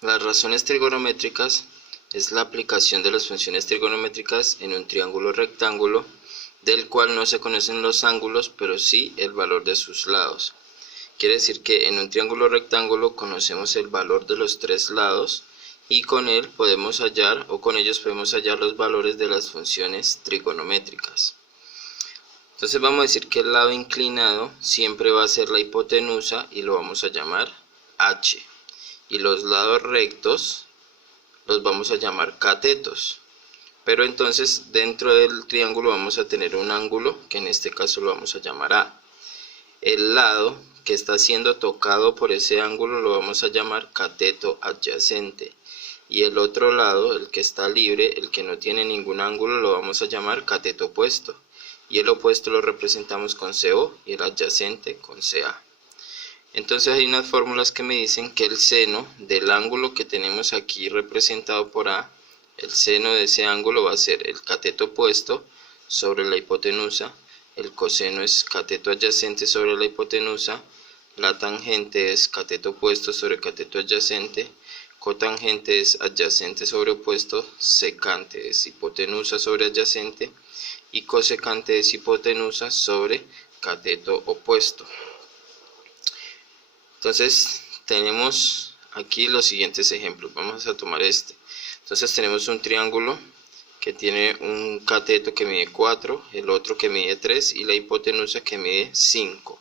Las razones trigonométricas es la aplicación de las funciones trigonométricas en un triángulo rectángulo del cual no se conocen los ángulos, pero sí el valor de sus lados. Quiere decir que en un triángulo rectángulo conocemos el valor de los tres lados y con él podemos hallar, o con ellos podemos hallar los valores de las funciones trigonométricas. Entonces vamos a decir que el lado inclinado siempre va a ser la hipotenusa y lo vamos a llamar h. Y los lados rectos los vamos a llamar catetos. Pero entonces dentro del triángulo vamos a tener un ángulo que en este caso lo vamos a llamar A. El lado que está siendo tocado por ese ángulo lo vamos a llamar cateto adyacente. Y el otro lado, el que está libre, el que no tiene ningún ángulo, lo vamos a llamar cateto opuesto. Y el opuesto lo representamos con CO y el adyacente con CA. Entonces hay unas fórmulas que me dicen que el seno del ángulo que tenemos aquí representado por A, el seno de ese ángulo va a ser el cateto opuesto sobre la hipotenusa, el coseno es cateto adyacente sobre la hipotenusa, la tangente es cateto opuesto sobre cateto adyacente, cotangente es adyacente sobre opuesto, secante es hipotenusa sobre adyacente y cosecante es hipotenusa sobre cateto opuesto. Entonces tenemos aquí los siguientes ejemplos. Vamos a tomar este. Entonces tenemos un triángulo que tiene un cateto que mide 4, el otro que mide 3 y la hipotenusa que mide 5.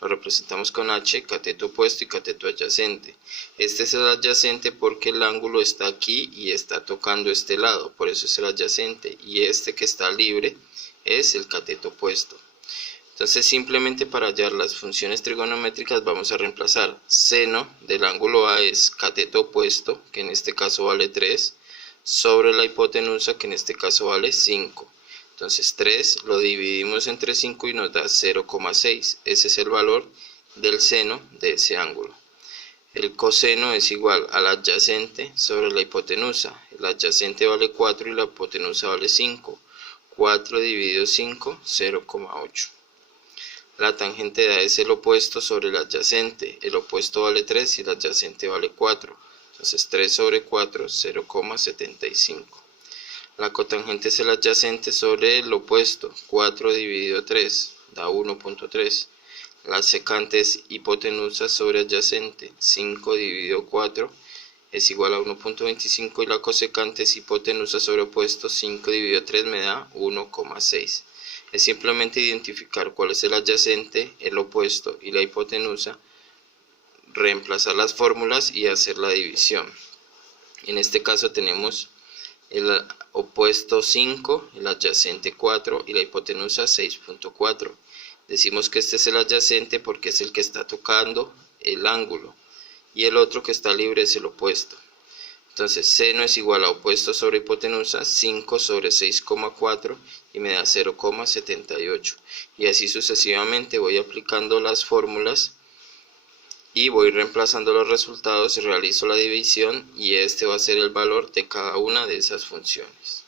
Lo representamos con H, cateto opuesto y cateto adyacente. Este es el adyacente porque el ángulo está aquí y está tocando este lado, por eso es el adyacente. Y este que está libre es el cateto opuesto. Entonces simplemente para hallar las funciones trigonométricas vamos a reemplazar seno del ángulo A es cateto opuesto, que en este caso vale 3, sobre la hipotenusa, que en este caso vale 5. Entonces 3 lo dividimos entre 5 y nos da 0,6. Ese es el valor del seno de ese ángulo. El coseno es igual al adyacente sobre la hipotenusa. El adyacente vale 4 y la hipotenusa vale 5. 4 dividido 5, 0,8. La tangente de A es el opuesto sobre el adyacente. El opuesto vale 3 y el adyacente vale 4. Entonces 3 sobre 4, 0,75. La cotangente es el adyacente sobre el opuesto. 4 dividido 3 da 1,3. La secante es hipotenusa sobre adyacente. 5 dividido 4 es igual a 1,25 y la cosecante es hipotenusa sobre opuesto. 5 dividido 3 me da 1,6. Es simplemente identificar cuál es el adyacente, el opuesto y la hipotenusa, reemplazar las fórmulas y hacer la división. En este caso tenemos el opuesto 5, el adyacente 4 y la hipotenusa 6,4. Decimos que este es el adyacente porque es el que está tocando el ángulo y el otro que está libre es el opuesto. Entonces seno es igual a opuesto sobre hipotenusa, 5 sobre 6,4 y me da 0,78. Y así sucesivamente voy aplicando las fórmulas y voy reemplazando los resultados, realizo la división y este va a ser el valor de cada una de esas funciones.